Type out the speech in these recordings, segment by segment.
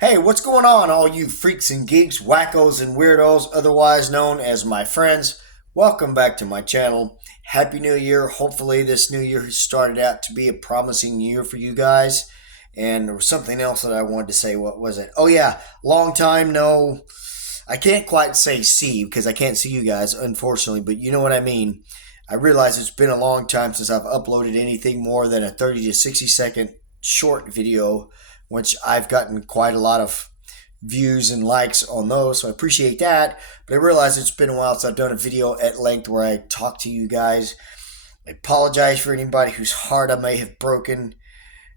Hey, what's going on, all you freaks and geeks, wackos and weirdos, otherwise known as my friends? Welcome back to my channel. Happy New Year. Hopefully, this new year has started out to be a promising year for you guys. And there was something else that I wanted to say. What was it? Oh, yeah. Long time no. I can't quite say see because I can't see you guys, unfortunately, but you know what I mean. I realize it's been a long time since I've uploaded anything more than a 30 to 60-second short video, which I've gotten quite a lot of views and likes on those, so I appreciate that. But I realize it's been a while since I've done a video at length where I talk to you guys. I apologize for anybody whose heart I may have broken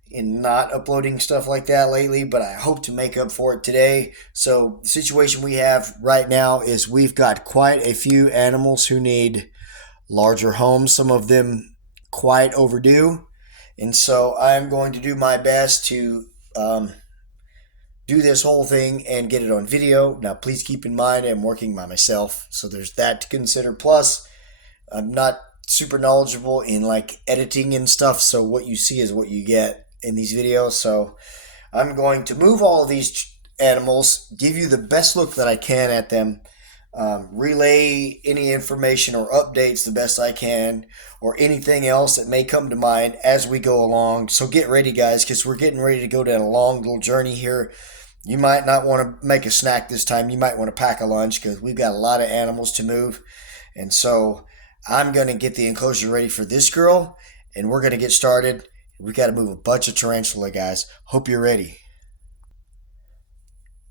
in not uploading stuff like that lately, but I hope to make up for it today. So the situation we have right now is we've got quite a few animals who need larger homes, some of them quite overdue. And so I'm going to do my best to do this whole thing and get it on video. Now, please keep in mind I'm working by myself, so there's that to consider. Plus, I'm not super knowledgeable in like editing and stuff, so what you see is what you get in these videos. So I'm going to move all of these animals, give you the best look that I can at them, relay any information or updates the best I can, or anything else that may come to mind as we go along. So get ready, guys, because we're getting ready to go down a long little journey here. You might not want to make a snack this time. You might want to pack a lunch because we've got a lot of animals to move. And so I'm going to get the enclosure ready for this girl, and we're going to get started. We got to move a bunch of tarantula, guys. Hope you're ready.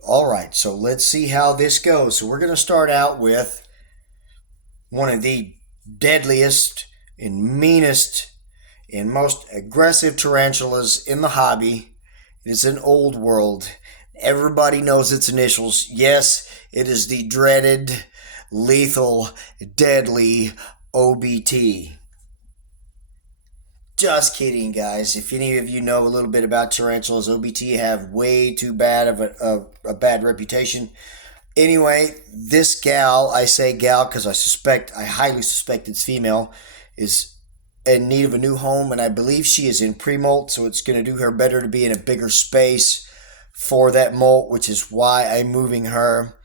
All right, so let's see how this goes. So we're going to start out with one of the deadliest and meanest and most aggressive tarantulas in the hobby. It is an old world. Everybody knows its initials. Yes, it is the dreaded, lethal, deadly OBT. Just kidding, guys. If any of you know a little bit about tarantulas, OBT have way too bad of a bad reputation. Anyway, this gal, I say gal because I highly suspect it's female, is in need of a new home, and I believe she is in pre-molt, so it's going to do her better to be in a bigger space for that molt, which is why I'm moving her.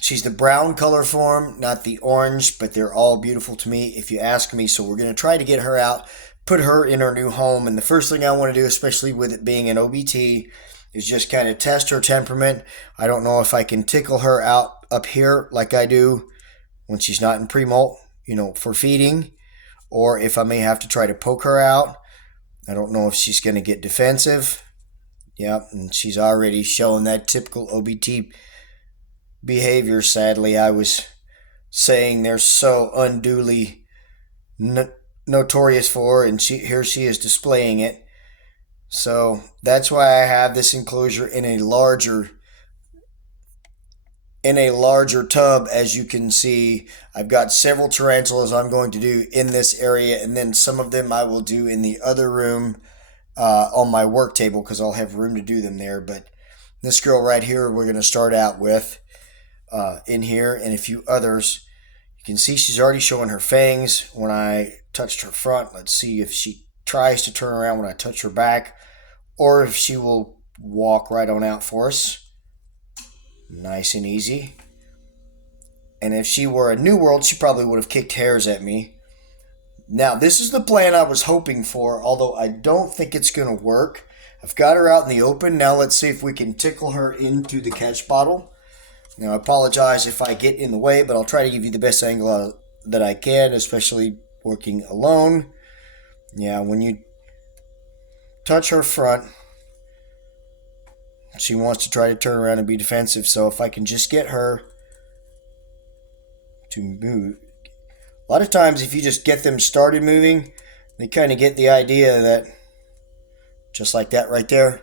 She's the brown color form, not the orange, but they're all beautiful to me if you ask me. So we're going to try to get her out, put her in her new home. And the first thing I want to do, especially with it being an OBT, is just kind of test her temperament. I don't know if I can tickle her out up here like I do when she's not in pre-molt, for feeding, or if I may have to try to poke her out. I don't know if she's going to get defensive. Yep, and she's already showing that typical OBT behavior, sadly. I was saying they're so unduly notorious for, and here she is displaying it. So that's why I have this enclosure in a larger tub. As you can see, I've got several tarantulas I'm going to do in this area, and then some of them I will do in the other room on my work table because I'll have room to do them there. But this girl right here we're going to start out with in here, and a few others. You can see she's already showing her fangs when I touched her front. Let's see if she tries to turn around when I touch her back, or if she will walk right on out for us. Nice and easy. And if she were a New World, she probably would have kicked hairs at me. Now, this is the plan I was hoping for, although I don't think it's going to work. I've got her out in the open. Now let's see if we can tickle her into the catch bottle. Now, I apologize if I get in the way, but I'll try to give you the best angle that I can, especially working alone. Yeah, when you touch her front, she wants to try to turn around and be defensive. So if I can just get her to move. A lot of times, if you just get them started moving, they kind of get the idea that, just like that right there.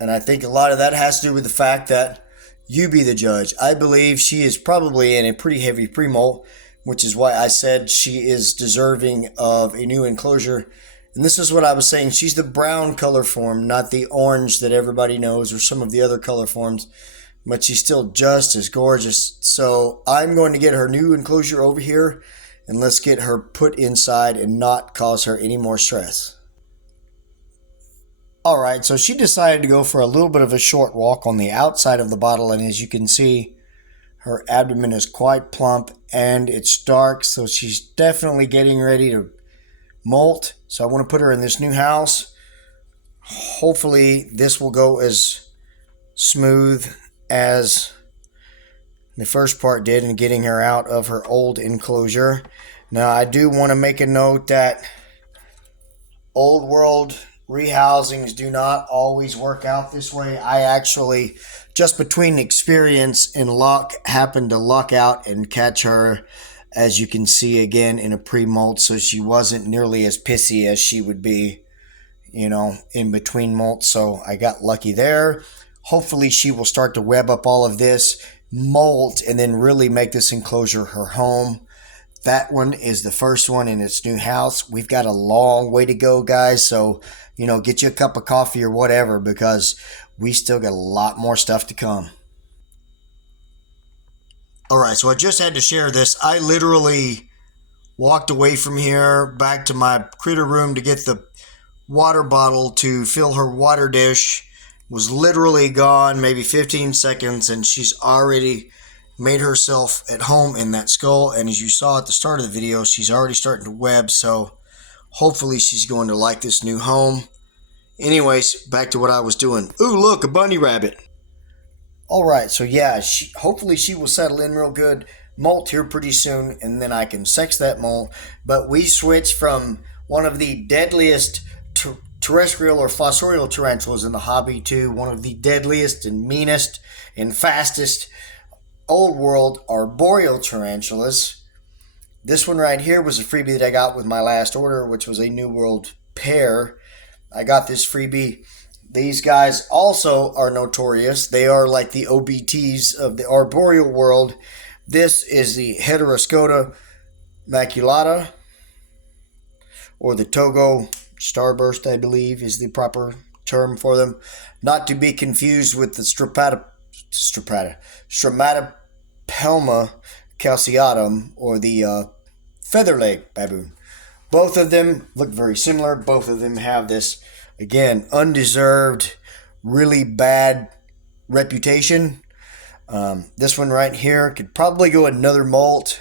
And I think a lot of that has to do with the fact that you be the judge. I believe she is probably in a pretty heavy pre-molt, which is why I said she is deserving of a new enclosure. And this is what I was saying. She's the brown color form, not the orange that everybody knows or some of the other color forms. But she's still just as gorgeous. So I'm going to get her new enclosure over here, and let's get her put inside and not cause her any more stress. All right, so she decided to go for a little bit of a short walk on the outside of the bottle, and as you can see, her abdomen is quite plump and it's dark, so she's definitely getting ready to molt. So I want to put her in this new house. Hopefully, this will go as smooth as the first part did in getting her out of her old enclosure. Now, I do want to make a note that old world rehousings do not always work out this way. I actually, just between experience and luck, happened to luck out and catch her, as you can see again, in a pre-molt, so she wasn't nearly as pissy as she would be, in between molts. So I got lucky there. Hopefully she will start to web up all of this, molt, and then really make this enclosure her home. That one is the first one in its new house. We've got a long way to go, guys. So, get you a cup of coffee or whatever, because we still got a lot more stuff to come. All right, so I just had to share this. I literally walked away from here back to my critter room to get the water bottle to fill her water dish. Was literally gone maybe 15 seconds, and she's already made herself at home in that skull. And as you saw at the start of the video, she's already starting to web, so hopefully she's going to like this new home. Anyways, back to what I was doing. Ooh, look, a bunny rabbit. All right, so yeah, hopefully she will settle in real good, molt here pretty soon, and then I can sex that molt. But we switched from one of the deadliest terrestrial or fossorial tarantulas in the hobby to one of the deadliest and meanest and fastest old world arboreal tarantulas. This one right here was a freebie that I got with my last order, which was a New World pair. I got this freebie. These guys also are notorious. They are like the OBTs of the arboreal world. This is the Heteroscota maculata, or the Togo starburst, I believe, is the proper term for them. Not to be confused with the Stromatopelma calceatum, or the featherleg baboon. Both of them look very similar. Both of them have this, again, undeserved, really bad reputation. This one right here could probably go another molt,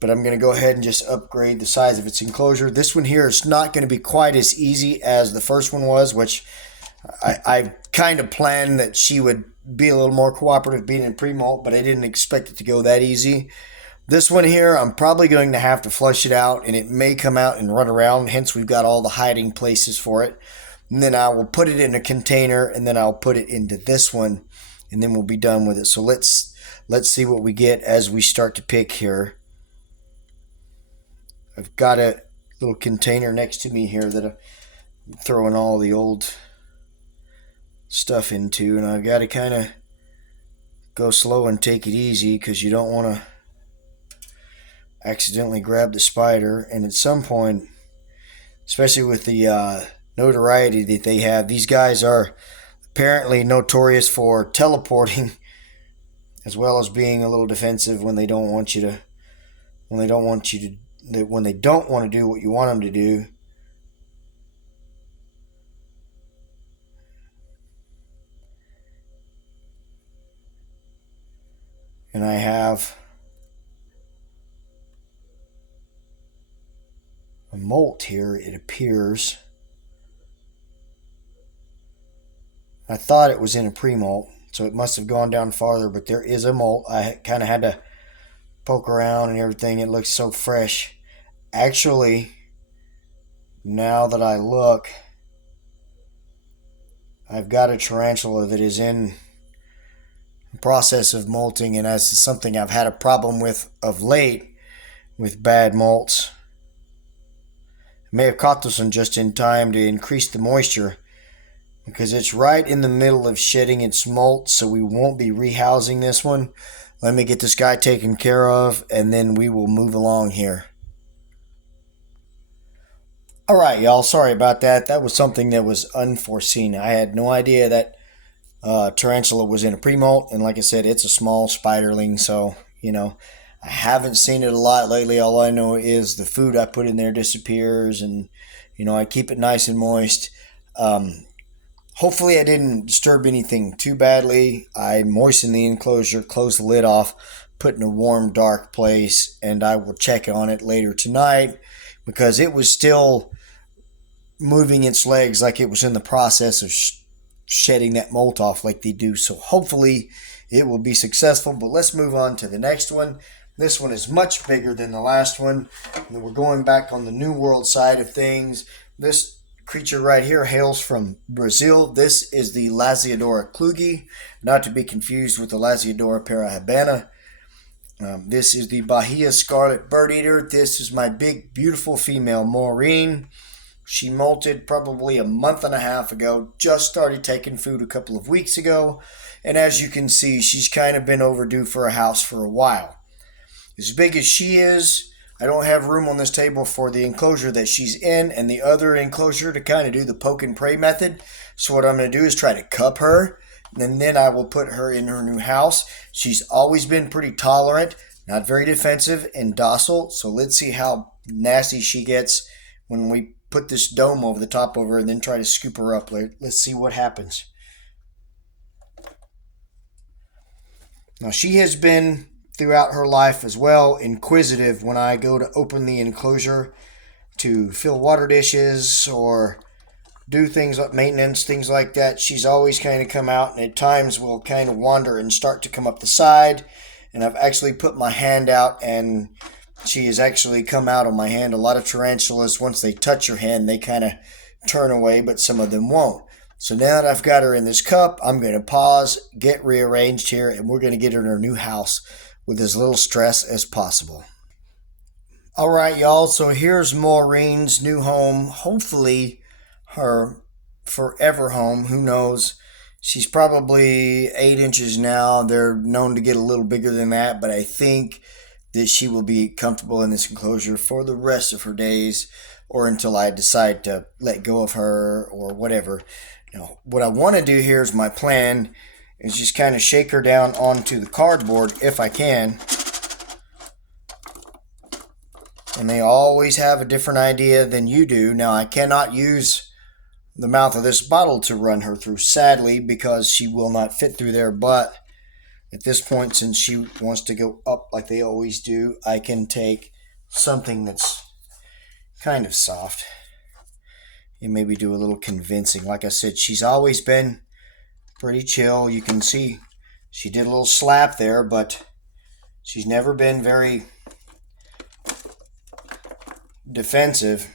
but I'm going to go ahead and just upgrade the size of its enclosure. This one here is not going to be quite as easy as the first one was, which I kind of planned that she would be a little more cooperative being in pre-molt, but I didn't expect it to go that easy. This one here, I'm probably going to have to flush it out, and it may come out and run around. Hence, we've got all the hiding places for it. And then I will put it in a container, and then I'll put it into this one, and then we'll be done with it. So let's see what we get as we start to pick here. I've got a little container next to me here that I'm throwing all the old stuff into, and I've got to kind of go slow and take it easy, because you don't want to accidentally grab the spider. And at some point, especially with the notoriety that they have, these guys are apparently notorious for teleporting, as well as being a little defensive when they don't want to do what you want them to do. And I have a molt here, it appears. I thought it was in a pre-molt, so it must have gone down farther, but there is a molt. I kind of had to poke around and everything. It looks so fresh. Actually, now that I look, I've got a tarantula that is in the process of molting, and that's something I've had a problem with of late, with bad molts. I may have caught this one just in time to increase the moisture, because it's right in the middle of shedding its molt, so we won't be rehousing this one. Let me get this guy taken care of, and then we will move along here. All right, y'all, sorry about that. That was something that was unforeseen. I had no idea that tarantula was in a pre-molt, and like I said, it's a small spiderling, so, I haven't seen it a lot lately. All I know is the food I put in there disappears, and, I keep it nice and moist. Hopefully I didn't disturb anything too badly. I moistened the enclosure, closed the lid off, put in a warm, dark place, and I will check on it later tonight because it was still moving its legs like it was in the process of shedding that molt off like they do. So hopefully it will be successful. But let's move on to the next one. This one is much bigger than the last one. And we're going back on the New World side of things. This creature right here hails from Brazil. This is the Lasiodora klugi, not to be confused with the Lasiodora parahabana. This is the Bahia Scarlet Bird Eater. This is my big, beautiful female Maureen. She molted probably a month and a half ago, just started taking food a couple of weeks ago, and as you can see, she's kind of been overdue for a house for a while. As big as she is, I don't have room on this table for the enclosure that she's in and the other enclosure to kind of do the poke and pray method. So what I'm going to do is try to cup her, and then I will put her in her new house. She's always been pretty tolerant, not very defensive and docile, so let's see how nasty she gets when we put this dome over the top of her and then try to scoop her up. Let's see what happens. Now, she has been throughout her life as well inquisitive when I go to open the enclosure to fill water dishes or do things like maintenance, things like that. She's always kind of come out and at times will kind of wander and start to come up the side. And I've actually put my hand out and she has actually come out on my hand. A lot of tarantulas, once they touch your hand, they kind of turn away, but some of them won't. So now that I've got her in this cup, I'm going to pause, get rearranged here, and we're going to get her in her new house with as little stress as possible. All right, y'all, so here's Maureen's new home. Hopefully her forever home. Who knows? She's probably 8 inches now. They're known to get a little bigger than that, but I think that she will be comfortable in this enclosure for the rest of her days or until I decide to let go of her or whatever. Now, what I want to do here is my plan is just kind of shake her down onto the cardboard if I can. And they always have a different idea than you do. Now, I cannot use the mouth of this bottle to run her through, sadly, because she will not fit through there, but at this point, since she wants to go up like they always do, I can take something that's kind of soft and maybe do a little convincing. Like I said, she's always been pretty chill. You can see she did a little slap there, but she's never been very defensive.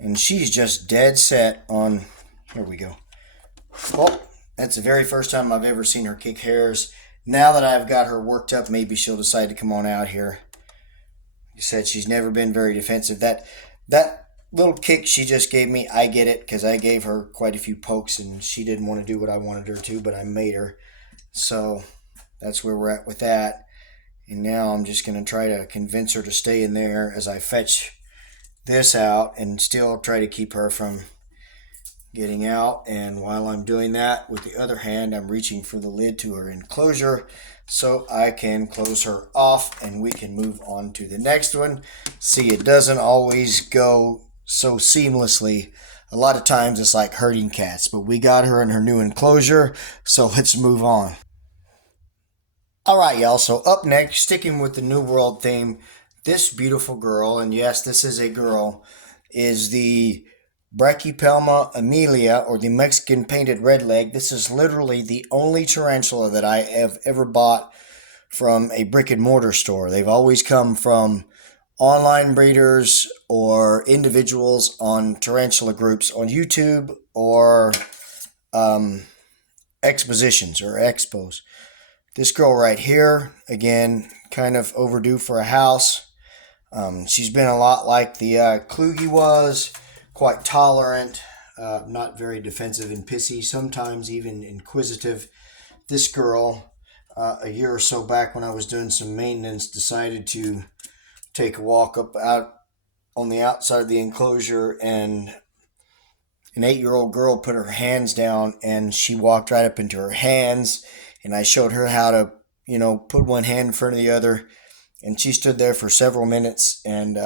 And she's just dead set on, here we go. Well, that's the very first time I've ever seen her kick hairs. Now that I've got her worked up, maybe she'll decide to come on out here. Like I said, she's never been very defensive. That little kick she just gave me, I get it, because I gave her quite a few pokes and she didn't want to do what I wanted her to, but I made her. So that's where we're at with that. And now I'm just going to try to convince her to stay in there as I fetch this out and still try to keep her from getting out. And while I'm doing that, with the other hand, I'm reaching for the lid to her enclosure so I can close her off and we can move on to the next one. See, it doesn't always go so seamlessly. A lot of times it's like herding cats, but we got her in her new enclosure, so let's move on. All right, y'all, so up next, sticking with the New World theme, this beautiful girl, and yes, this is a girl, is the Brachypelma amelia, or the Mexican painted redleg. This is literally the only tarantula that I have ever bought from a brick and mortar store. They've always come from online breeders or individuals on tarantula groups on YouTube or expositions or expos. This girl right here, again, kind of overdue for a house. She's been a lot like the Kluge was, quite tolerant, not very defensive and pissy, sometimes even inquisitive. This girl, a year or so back when I was doing some maintenance, decided to take a walk up out on the outside of the enclosure, and an 8-year-old girl put her hands down and she walked right up into her hands, and I showed her how to, put one hand in front of the other, and she stood there for several minutes and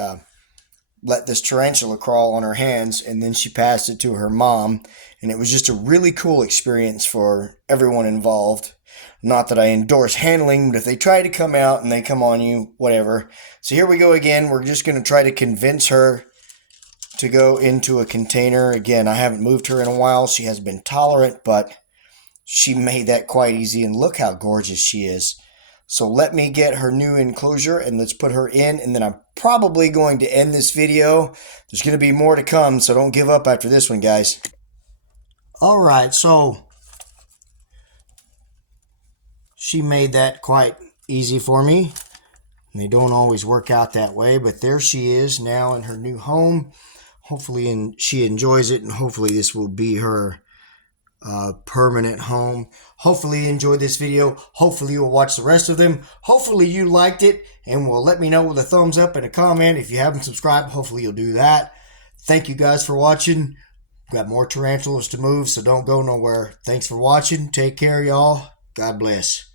let this tarantula crawl on her hands, and then she passed it to her mom. And it was just a really cool experience for everyone involved. Not that I endorse handling, but if they try to come out and they come on you, whatever. So here we go again. We're just going to try to convince her to go into a container. Again, I haven't moved her in a while. She has been tolerant, but she made that quite easy. And look how gorgeous she is. So let me get her new enclosure and let's put her in, and then I'm probably going to end this video. There's going to be more to come, so don't give up after this one, guys. All right, so she made that quite easy for me. And they don't always work out that way, but there she is now in her new home. Hopefully she enjoys it, and hopefully this will be her permanent home. Hopefully you enjoyed this video. Hopefully you'll watch the rest of them. Hopefully you liked it and will let me know with a thumbs up and a comment. If you haven't subscribed, hopefully you'll do that. Thank you guys for watching. We've got more tarantulas to move, so don't go nowhere. Thanks for watching. Take care, y'all. God bless.